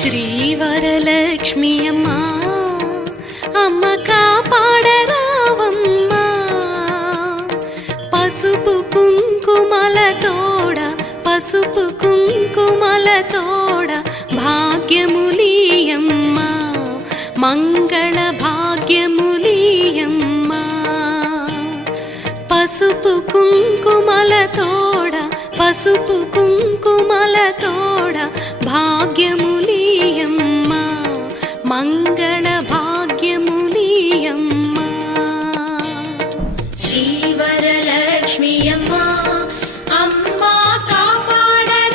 శ్రీవరలక్ష్మి అమ్మా అమ్మ కాపాడరావమ్మా పసుపు కుంకుమల తోడ పసుపు కుంకుమల తోడ భాగ్యములీయమ్మా మంగళ భాగ్యములీయమ్మా పసుపు కుంకుమల తోడ పసుపు కుంకుమల తోడ భాగ్యములీయమ్మా మంగళ భాగ్యములీయమ్మా శ్రీవరలక్ష్మి అమ్మా అమ్మా కాపాడరావమ్మా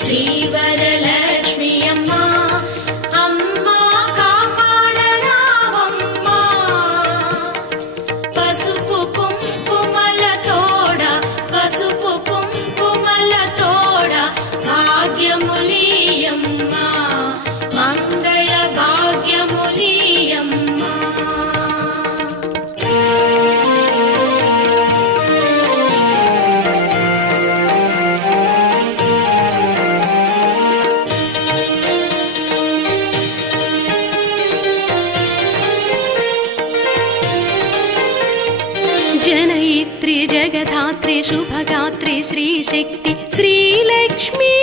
శ్రీవరలక్ష్మి అమ్మా అమ్మా కాపాడరావమ్మా పసుపు కుంకుమల తోడ పసుపు కుంకుమల తోడ భాగ్యములీయమ్మా మంగళ భాగ్యములీయమ్మా जनयित्री जगधात्री शुभगात्री श्रीशक्ति श्रीलक्ष्मी